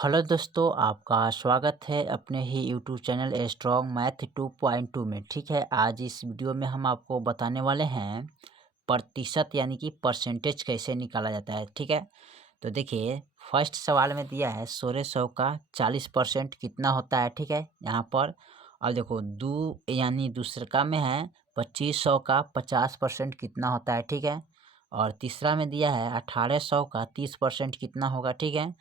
Hello दोस्तों, आपका स्वागत है अपने ही YouTube channel a strong math 2.2 में। ठीक है, आज इस वीडियो में हम आपको बताने वाले हैं प्रतिशत यानी कि परसेंटेज कैसे निकाला जाता है। ठीक है, तो देखिए फर्स्ट सवाल में दिया है 1600 का 40% कितना होता है। ठीक है, यहाँ पर और देखो यानी दूसरा में है 2500 का 50% कितना होता है। ठीक है, और तीसरा में दिया है 1800 का 30% कितना होगा। ठीक है,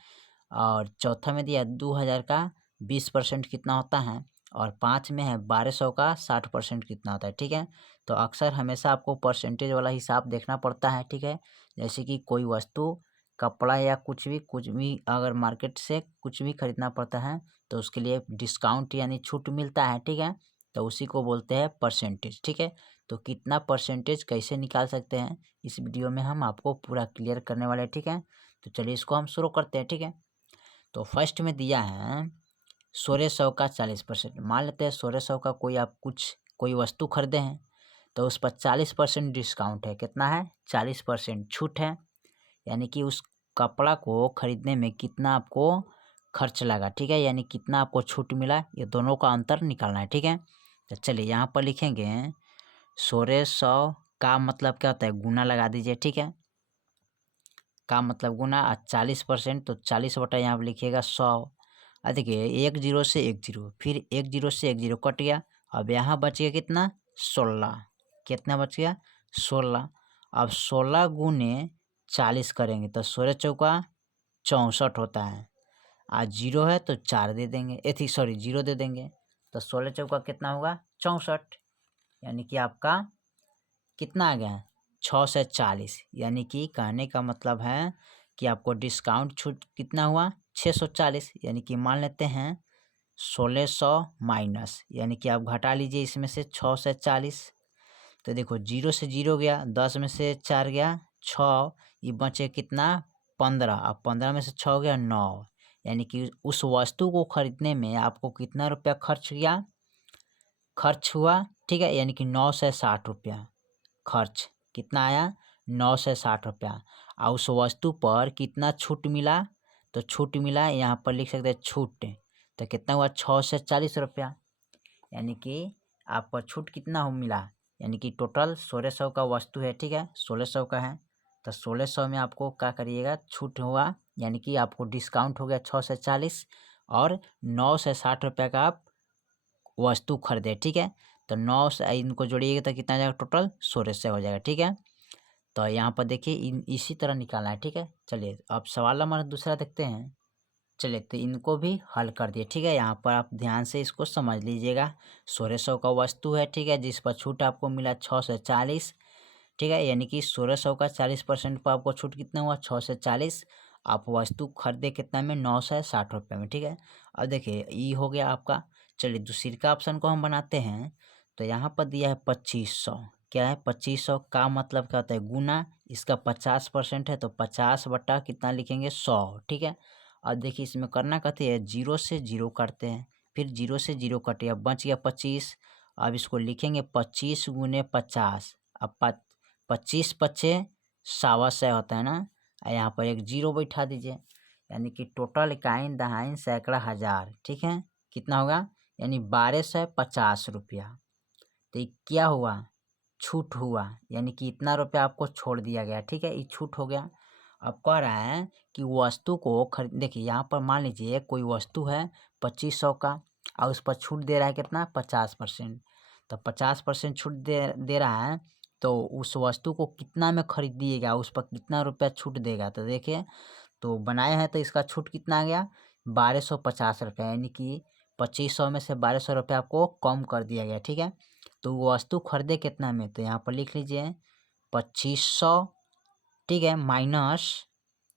और चौथा में दिया 2000 का 20% कितना होता है, और 5 में है 1200 का 60% कितना होता है। ठीक है, तो अक्सर हमेशा आपको परसेंटेज वाला हिसाब देखना पड़ता है। ठीक है, जैसे कि कोई वस्तु, कपड़ा या कुछ भी अगर मार्केट से कुछ भी खरीदना पड़ता है तो उसके लिए डिस्काउंट यानी छूट मिलता है। ठीक है, तो उसी को बोलते हैं परसेंटेज। ठीक है, तो कितना परसेंटेज कैसे निकाल सकते हैं इस वीडियो में हम आपको पूरा क्लियर करने वाले हैं। ठीक है, तो चलिए इसको हम शुरू करते हैं। ठीक है, तो फर्स्ट में दिया है 1600 का 40%। मान लेते हैं 1600 का कोई वस्तु खरीदे हैं तो उस पर 40% डिस्काउंट है। कितना है? 40% छूट है, यानी कि उस कपड़ा को खरीदने में कितना आपको खर्च लगा। ठीक है, यानी कितना आपको छूट मिला, ये दोनों का अंतर निकालना है। ठीक है, तो चलिए यहाँ पर लिखेंगे 1600 का मतलब क्या होता है, गुना लगा दीजिए। ठीक है, का मतलब गुना, 40% तो 40 बटा यहाँ पर लिखिएगा 100। अब देखिए एक जीरो से एक जीरो, फिर एक जीरो से एक जीरो कट गया। अब यहाँ बच गया कितना? 16। कितना बच गया? 16। अब 16 गुने 40 करेंगे तो 16 चौका 64 होता है। आज जीरो है तो 4 दे देंगे, सॉरी जीरो दे देंगे, तो 16 चौका कितना होगा? 64। यानी कि आपका कितना आ गया? 6 से 40। यानी कि कहने का मतलब है कि आपको डिस्काउंट छूट कितना हुआ? 640। यानी कि मान लेते हैं 1600 माइनस, यानी कि आप घटा लीजिए इसमें से 6 से 40। तो देखो जीरो से जीरो गया, 10 में से 4 गया 6, ये बचे कितना? 15। अब 15 में से 6 गया 9। यानी कि उस वस्तु को खरीदने में आपको कितना रुपया खर्च हुआ। ठीक है, यानी कि 9 से 60 रुपया खर्च कितना आया? 9 से 60 रुपया। और उस वस्तु पर कितना छूट मिला? तो छूट मिला, यहाँ पर लिख सकते हैं छूट, तो कितना हुआ? 6 से 40 रुपया। यानी कि आपको छूट कितना हो मिला, यानी कि टोटल 1600 का वस्तु है। ठीक है, 1600 का है तो 1600 में आपको क्या करिएगा? छूट हुआ, यानी कि आपको डिस्काउंट हो गया 6 से 40, और 9 से 60 रुपये का आप वस्तु खरीदे। ठीक है, तो 9 से इनको जोड़िएगा तो कितना आ जाएगा? टोटल 1600 हो जाएगा। ठीक है, तो यहाँ पर देखिए इसी तरह निकालना है। ठीक है, चलिए अब सवाल नंबर दूसरा देखते हैं। चलिए तो इनको भी हल कर दिए। ठीक है, यहाँ पर आप ध्यान से इसको समझ लीजिएगा। 1600 का वस्तु है, ठीक है, जिस पर छूट आपको मिला 6 से 40। ठीक है, यानी कि 1600 का 40% पर आपको छूट कितना हुआ? 6 से 40। आप वस्तु खरीदे कितना में? 9 से 60 रुपये में। ठीक है, अब देखिए ये हो गया आपका। चलिए दूसरी का ऑप्शन को हम बनाते हैं। तो यहाँ पर दिया है 2500। क्या है? 2500 का मतलब क्या होता है? गुना, इसका 50% है तो 50 बटा कितना लिखेंगे? 100। ठीक है, अब देखिए इसमें करना कहते हैं जीरो से जीरो करते हैं, फिर जीरो से जीरो कटे, अब बच गया 25। अब इसको लिखेंगे 25 गुने 50। अब 25 पच्चे 125 होता है ना, यहाँ पर एक जीरो बैठा दीजिए, यानी कि टोटल इकाइन दहाइन सैकड़ा हजार। ठीक है, कितना होगा? यानी 1250 रुपया। तो ये क्या हुआ? छूट हुआ, यानी कि इतना रुपया आपको छोड़ दिया गया। ठीक है, ये छूट हो गया। अब कह रहा है कि वस्तु को खरीद, देखिए यहाँ पर मान लीजिए कोई वस्तु है 2500 का, और उस पर छूट दे रहा है कितना? 50%। तो 50% छूट दे रहा है, तो उस वस्तु को कितना में खरीदिएगा, उस पर कितना रुपया छूट देगा? तो देखिए, तो बनाए हैं तो इसका छूट कितना आ गया? 1250 रुपया, यानी कि 2500 में से 1200 रुपया आपको कम कर दिया गया। ठीक है, तो वो वस्तु खरीदे कितना में? तो यहाँ पर लिख लीजिए 2500। ठीक है, माइनस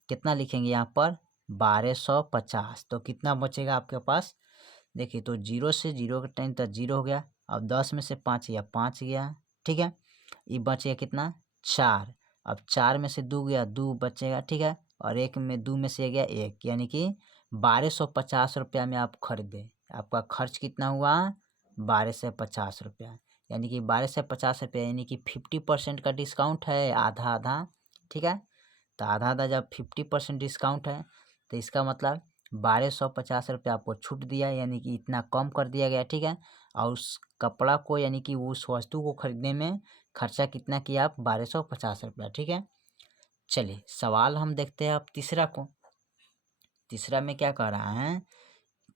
कितना लिखेंगे यहाँ पर? 1250। तो कितना बचेगा आपके पास? देखिए, तो जीरो से जीरो का टाइम तक जीरो हो गया। अब 10 में से 5 गया, 5 गया। ठीक है, ये बचेगा कितना? 4। अब 4 में से 2 गया, 2 बचेगा। ठीक है, और 1 में 2 में से गया 1, यानी कि 1250 रुपया में आप खरीदे। आपका खर्च कितना हुआ? 1250 रुपया। यानी कि 1250 रुपया, यानी कि 50% का डिस्काउंट है, आधा आधा। ठीक है, तो आधा आधा जब 50% डिस्काउंट है तो इसका मतलब ₹1250 आपको छूट दिया, यानी कि इतना कम कर दिया गया, ठीक है। और उस कपड़ा को यानी कि उस वस्तु को खरीदने में खर्चा कितना किया आप? ₹1250, ठीक है। चलिए सवाल हम देखते हैं अब तीसरा को। तीसरा में क्या कह रहा है,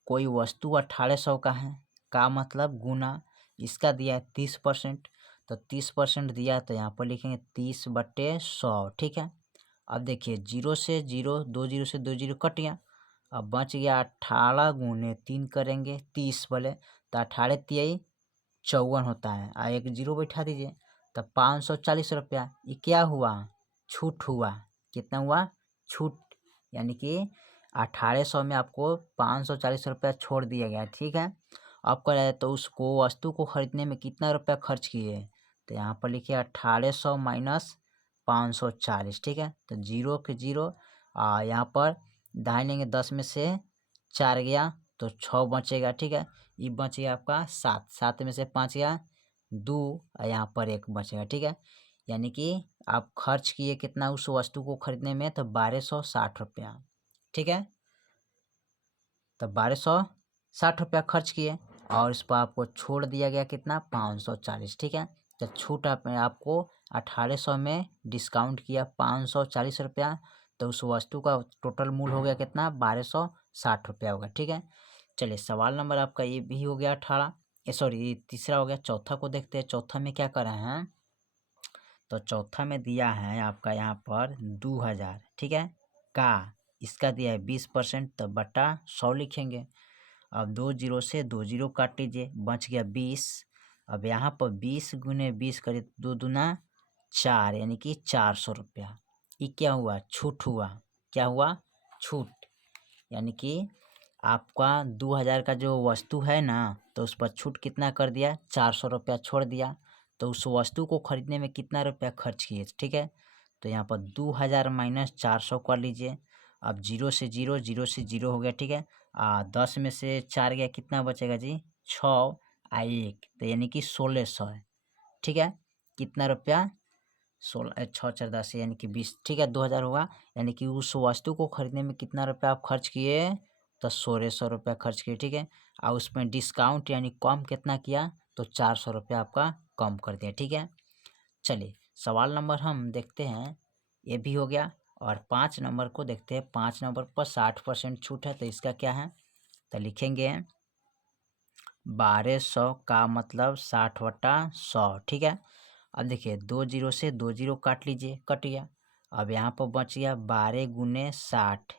कोई वस्तु 1800 का है, का मतलब गुना इसका दिया है 30%, तो 30% दिया तो यहाँ पर लिखेंगे 30/100, ठीक है। अब देखिए 0 से 0, 2 0 से 2 0 कट गया, अब बच गया 18 गुने 3 करेंगे 30 वाले, तो 18 तिहाई 54 होता है, एक 0 बैठा दीजिए, तो ₹540। ये क्या हुआ? छूट हुआ। कितना हुआ? छूट, यानी कि 1800 में आपको ₹540 छोड़ दिया गया, ठीक है। अब कह रहा है तो उसको वस्तु को खरीदने में कितना रुपया खर्च किए, तो यहाँ पर लिखिए 1800 माइनस 540, ठीक है। तो 0 के 0 यहाँ पर दाहिने लेंगे, 10 में से 4 गया तो 6 बचेगा, ठीक है। ये बच गया आपका 7, 7 में से 5 गया 2, यहाँ पर 1 बचेगा, ठीक है। यानी कि आप खर्च किए कितना उस वस्तु को खरीदने में, तो ₹1260, ठीक है। तो ₹1260 खर्च किए और इस पर आपको छोड़ दिया गया कितना? 540, ठीक है। तो छूट आपको 1800 में डिस्काउंट किया ₹540, तो उस वस्तु का टोटल मूल्य हो गया कितना? ₹1260 होगा, ठीक है। चलिए सवाल नंबर आपका ये भी हो गया 18, सॉरी तीसरा हो गया। चौथा को देखते हैं, चौथा में क्या कर रहे हैं। तो चौथा में दिया है आपका यहाँ पर 2000, ठीक है, का इसका दिया है 20%, तो बटा 100 लिखेंगे। अब 2 0 से 2 0 काट लीजिए, बच गया 20। अब यहाँ पर 20 गुने 20 करिए, 2 दूना 4, यानी कि ₹400। ये क्या हुआ? छूट हुआ। क्या हुआ? छूट, यानी कि आपका 2000 का जो वस्तु है ना, तो उस पर छूट कितना कर दिया? ₹400 छोड़ दिया, तो उस वस्तु को खरीदने में कितना रुपया खर्च किए, ठीक है। तो यहाँ पर 2000 माइनस 400 कर लीजिए। अब 0 से 0, 0 से 0 हो गया, ठीक है। 10 में से 4 गया, कितना बचेगा जी? 6 1, तो यानी कि 1600 है, ठीक है। कितना रुपया? 16 6 4 10, यानी कि 20, ठीक है। 2000 होगा, यानी कि उस वस्तु को खरीदने में कितना रुपया आप खर्च किए? तो ₹1600 खर्च किए, ठीक है। और उसमें डिस्काउंट यानी कम कितना किया? तो ₹400 आपका कम कर दिया, ठीक है। चलिए सवाल नंबर हम देखते हैं, ये भी हो गया। और 5 नंबर को देखते हैं। 5 नंबर पर 60% छूट है, तो इसका क्या है? तो लिखेंगे 1200 का मतलब 60/100, ठीक है। अब देखिए 2 0 से 2 0 काट लीजिए, कट गया। अब यहाँ पर बच गया 12 गुने 60,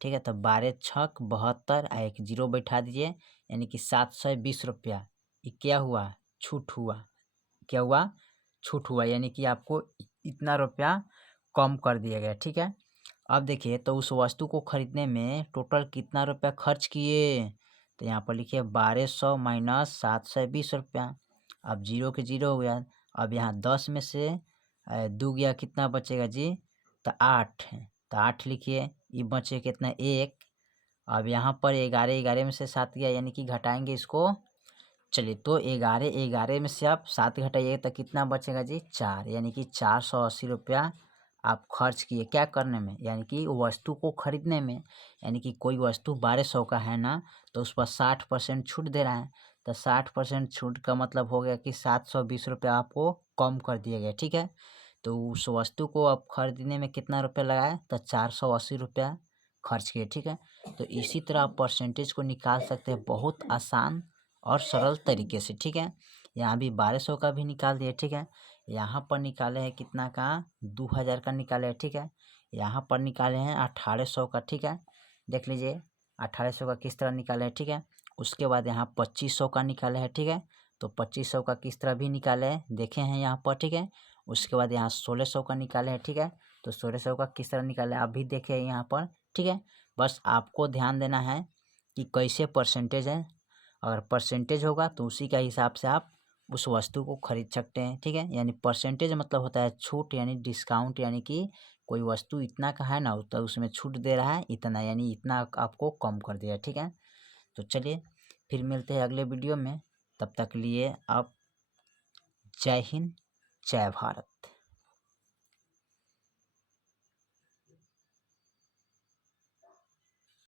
ठीक है। तो 12 छक 72, एक 0 बैठा दीजिए, यानी कि ₹720। ये क्या हुआ? छूट हुआ। क्या हुआ? छूट हुआ, यानी कि आपको इतना रुपया कम कर दिया गया, ठीक है। अब देखिए तो उस वस्तु को खरीदने में टोटल कितना रुपया खर्च किए, तो यहाँ पर लिखिए 1200 माइनस ₹720। अब 0 के 0 हो गया। अब यहाँ 10 में से 2 गया, कितना बचेगा जी? तो 8 है, तो 8 लिखिए। ये बचे कितना? 1। अब यहाँ पर 11, 11 में से 7 गया, यानी कि घटाएंगे इसको। चलिए तो 11, 11 में से आप 7 घटाइए तो कितना बचेगा जी? 4, यानी कि ₹480 आप खर्च किए क्या करने में, यानी कि वस्तु को खरीदने में। यानी कि कोई वस्तु 1200 का है ना, तो उस पर 60% छूट दे रहा है, तो 60% छूट का मतलब हो गया कि ₹720 आपको कम कर दिया गया, ठीक है। तो उस वस्तु को आप खरीदने में कितना रुपया लगाए, तो ₹480 खर्च किए, ठीक है। तो इसी तरह आप परसेंटेज को निकाल सकते हैं बहुत आसान और सरल तरीके से, ठीक है। यहाँ भी 1200 का भी निकाल दिए, ठीक है। यहाँ पर निकाले हैं कितना का? 2000 का निकाले हैं, ठीक है। यहाँ पर निकाले हैं 1800 का, ठीक है। देख लीजिए 1800 का किस तरह निकाले हैं, ठीक है। उसके बाद यहाँ 2500 का निकाले हैं, ठीक है। तो 2500 का किस तरह भी निकाले हैं देखे हैं यहाँ पर, ठीक है। उसके बाद यहाँ 1600 का निकाले हैं, ठीक है। तो 1600 का किस तरह निकाले आप भी देखे हैं यहाँ पर, ठीक है। बस आपको ध्यान देना है कि कैसे परसेंटेज है। अगर परसेंटेज होगा तो उसी का हिसाब से आप उस वस्तु को खरीद सकते हैं, ठीक है। यानी परसेंटेज मतलब होता है छूट, यानी डिस्काउंट, यानी कि कोई वस्तु इतना का है ना, तो उसमें छूट दे रहा है इतना, यानी इतना आपको कम कर दिया, ठीक है। तो चलिए फिर मिलते हैं अगले वीडियो में, तब तक लिए आप जय हिंद, जय भारत।